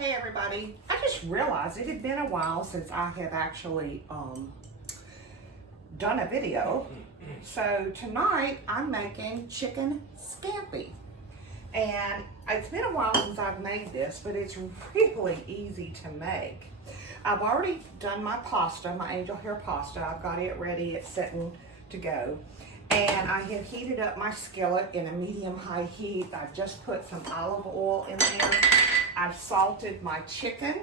Hey everybody, I just realized it had been a while since I have actually done a video. So tonight I'm making chicken scampi. And it's been a while since I've made this, but it's really easy to make. I've already done my pasta, my angel hair pasta. I've got it ready, it's setting to go. And I have heated up my skillet in a medium-high heat. I've just put some olive oil in there. I've salted my chicken,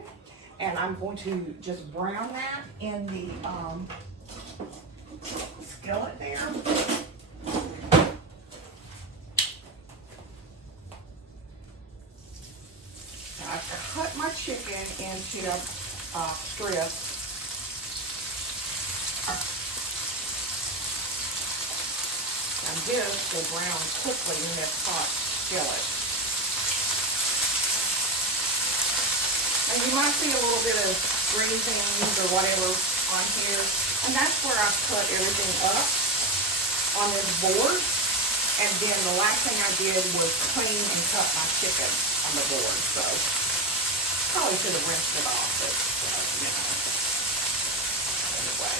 and I'm going to just brown that in the skillet there. I've cut my chicken into strips. And this will brown quickly in this hot skillet. And you might see a little bit of green things or whatever on here. And that's where I've cut everything up on this board. And then the last thing I did was clean and cut my chicken on the board. So probably should have rinsed it off, but you know, anyway.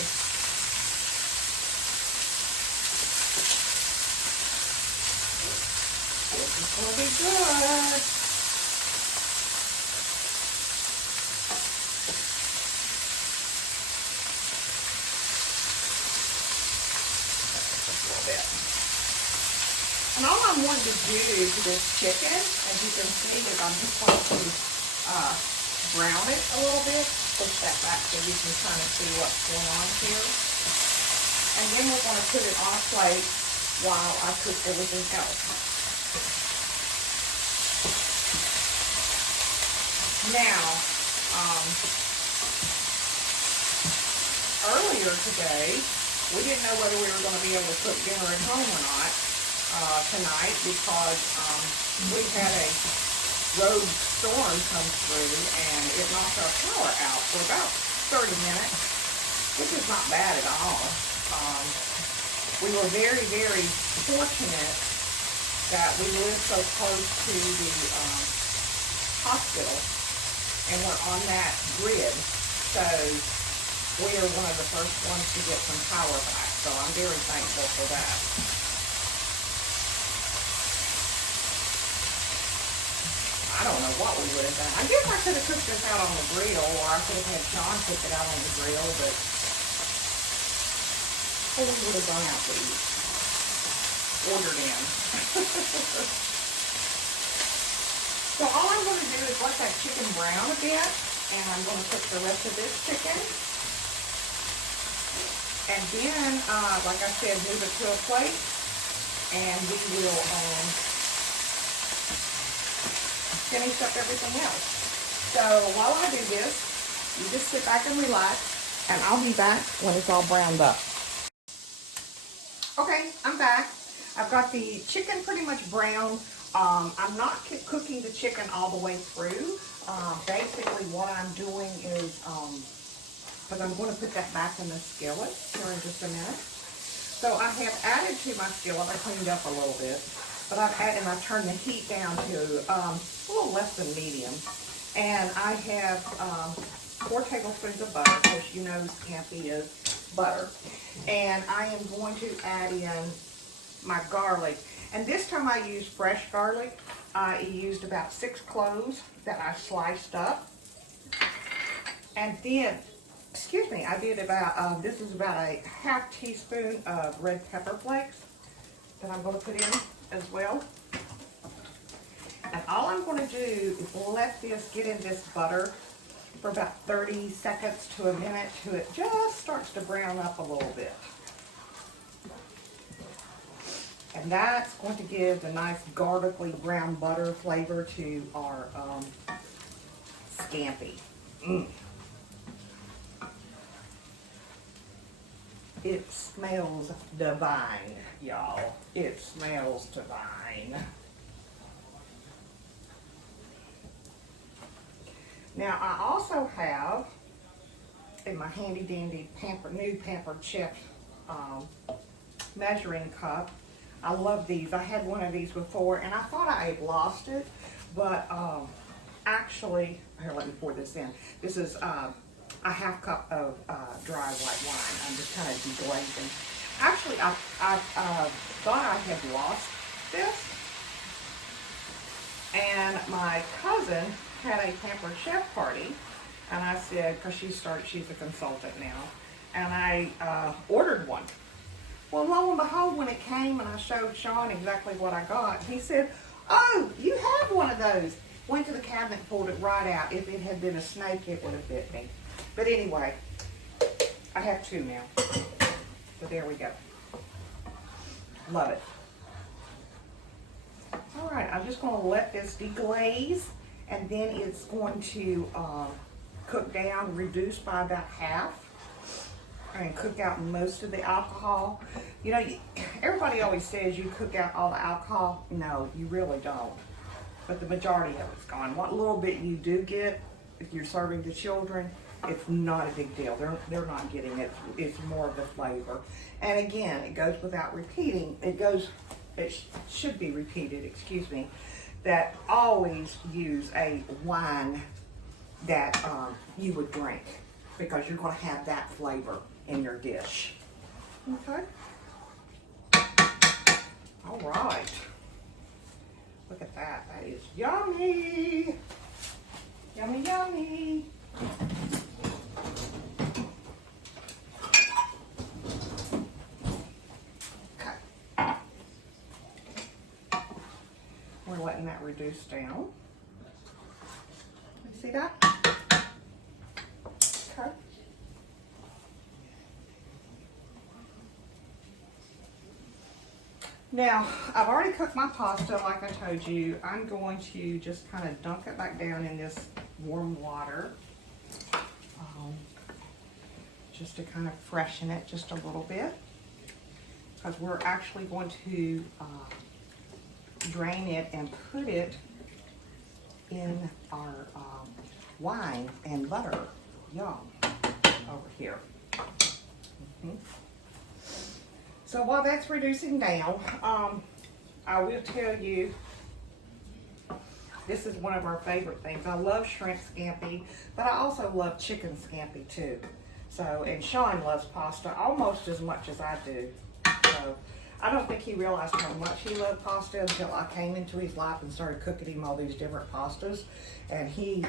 This is going to be good. And all I'm wanting to do to this chicken, as you can see, is I'm just going to brown it a little bit. Push that back so you can kind of see what's going on here. And then we're going to put it on a plate while I cook everything else. Now, earlier today, we didn't know whether we were going to be able to cook dinner at home or not tonight because we had a road storm come through and it knocked our power out for about 30 minutes, which is not bad at all. We were very, very fortunate that we live so close to the hospital and we're on that grid, so we are one of the first ones to get some power back, so I'm very thankful for that. I don't know what we would have done. I guess I could have cooked this out on the grill, or I could have had Sean cook it out on the grill, but we would have gone out to eat. Ordered in. So all I'm going to do is let that chicken brown a bit, and I'm going to cook the rest of this chicken. And then, like I said, move it to a plate, and we will finish up everything else. So while I do this, you just sit back and relax, and I'll be back when it's all browned up. Okay, I'm back. I've got the chicken pretty much brown. I'm not cooking the chicken all the way through. Basically what I'm doing is, because I'm going to put that back in the skillet here in just a minute. So I have added to my skillet, I cleaned up a little bit, but I've turned the heat down to a little less than medium. And I have 4 tablespoons of butter, which you know Scampi is butter. And I am going to add in my garlic. And this time I used fresh garlic. I used about 6 cloves that I sliced up. And then, excuse me, I did about, this is about a ½ teaspoon of red pepper flakes that I'm going to put in as well. And all I'm going to do is let this get in this butter for about 30 seconds to a minute till it just starts to brown up a little bit. And that's going to give the nice garlicly brown butter flavor to our scampi. It smells divine, y'all. It smells divine. Now I also have in my handy dandy new Pampered Chef measuring cup. I love these. I had one of these before and I thought I had lost it, but actually, here, let me pour this in. This is a half cup of dry white wine. I'm just kind of deglazing. Actually, I thought I had lost this. And my cousin had a Pampered Chef party. And I said, because she's a consultant now. And I ordered one. Well, lo and behold, when it came and I showed Sean exactly what I got, he said, oh, you have one of those. Went to the cabinet, pulled it right out. If it had been a snake, it would have bit me. But anyway, I have two now. So there we go. Love it. All right, I'm just going to let this deglaze, and then it's going to cook down, reduce by about half, and cook out most of the alcohol. You know, everybody always says you cook out all the alcohol. No, you really don't. But the majority of it's gone. What little bit you do get, if you're serving to children, it's not a big deal. They're not getting it. It's more of the flavor. And again, it goes without repeating. It should be repeated, excuse me, that always use a wine that you would drink, because you're going to have that flavor in your dish. Okay. All right. Look at that. That is yummy. Yummy, yummy. Okay. We're letting that reduce down. You see that? Okay. Now, I've already cooked my pasta like I told you. I'm going to just kind of dunk it back down in this warm water. Just to kind of freshen it just a little bit. Because we're actually going to drain it and put it in our wine and butter. Yum. Over here. So while that's reducing down, I will tell you, this is one of our favorite things. I love shrimp scampi, but I also love chicken scampi too. So, and Sean loves pasta almost as much as I do. So I don't think he realized how much he loved pasta until I came into his life and started cooking him all these different pastas. And he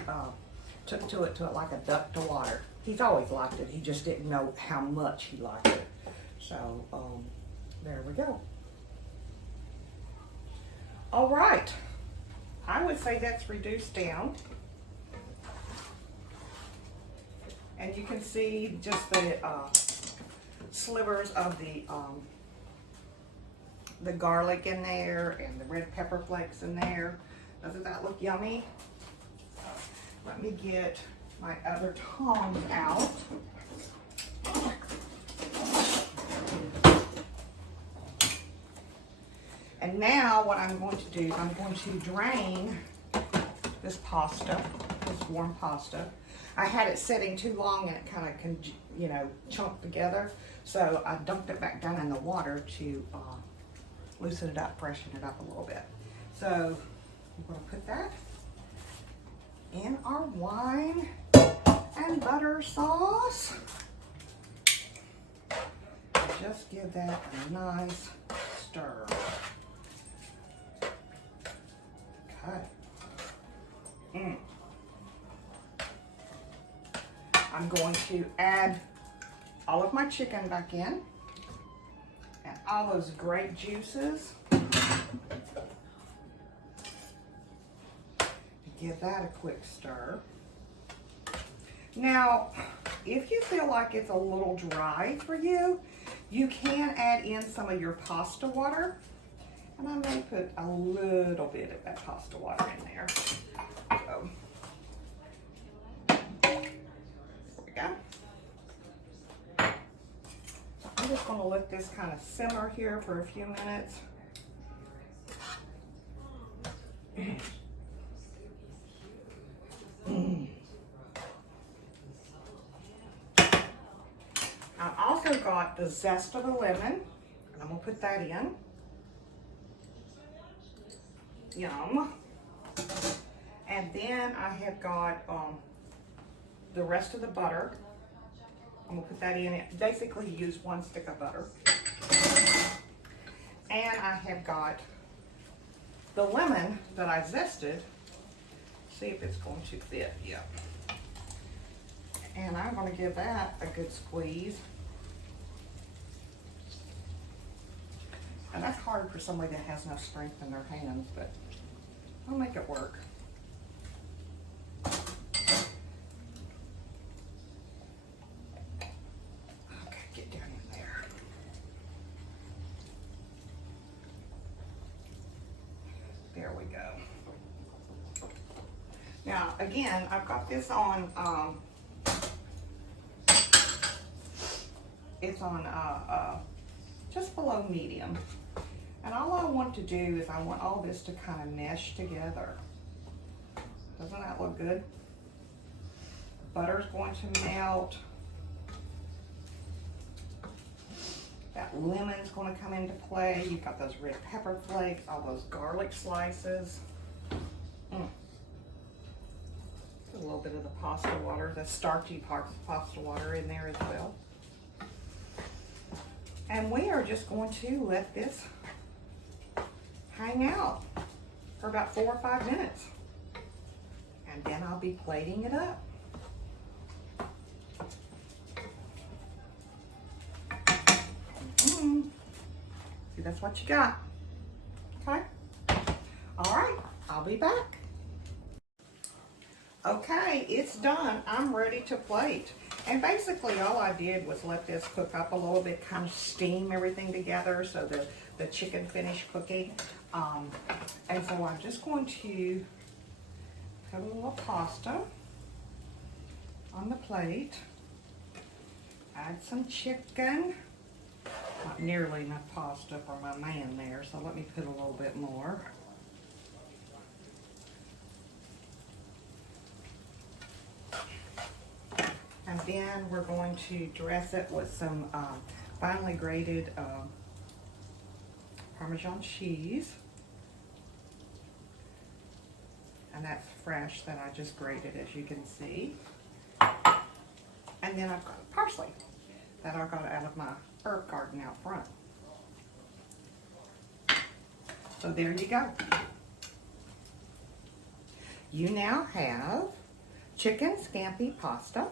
took to it like a duck to water. He's always liked it. He just didn't know how much he liked it. So, there we go. All right. I would say that's reduced down. And you can see just the slivers of the garlic in there and the red pepper flakes in there. Doesn't that look yummy? Let me get my other tongs out. And now what I'm going to do is I'm going to drain this pasta, this warm pasta. I had it sitting too long and it kind of, chunked together. So I dumped it back down in the water to loosen it up, freshen it up a little bit. So I'm going to put that in our wine and butter sauce. Just give that a nice stir. Okay. I'm going to add all of my chicken back in and all those grape juices. Give that a quick stir. Now, if you feel like it's a little dry for you, you can add in some of your pasta water. And I may put a little bit of that pasta water in there. So, there we go. So I'm just going to let this kind of simmer here for a few minutes. I've also got the zest of a lemon, and I'm going to put that in. Yum. And And then I have got the rest of the butter. I'm gonna put that in it. Basically use 1 stick of butter. And I have got the lemon that I zested. See if it's going to fit. Yeah. And I'm gonna give that a good squeeze. And that's hard for somebody that has no strength in their hands, but I'll make it work. Okay, get down in there. There we go. Now, again, I've got this on, it's on just below medium. And all I want to do is I want all this to kind of mesh together. Doesn't that look good? Butter's going to melt. That lemon's going to come into play. You've got those red pepper flakes, all those garlic slices. A little bit of the pasta water, the starchy parts of pasta water in there as well. And we are just going to let this hang out for about 4 or 5 minutes. And then I'll be plating it up. See, that's what you got. Okay? All right, I'll be back. Okay, it's done. I'm ready to plate. And basically all I did was let this cook up a little bit, kind of steam everything together so the chicken finished cooking. And so I'm just going to put a little pasta on the plate. Add some chicken. Not nearly enough pasta for my man there, so let me put a little bit more. And then we're going to dress it with some finely grated Parmesan cheese. And that's fresh that I just grated, as you can see. And then I've got parsley that I got out of my herb garden out front. So there you go. You now have chicken scampi pasta.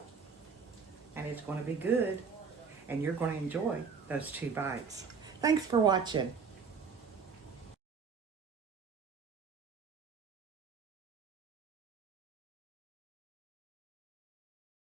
And it's going to be good, and you're going to enjoy those 2 bites. Thanks for watching.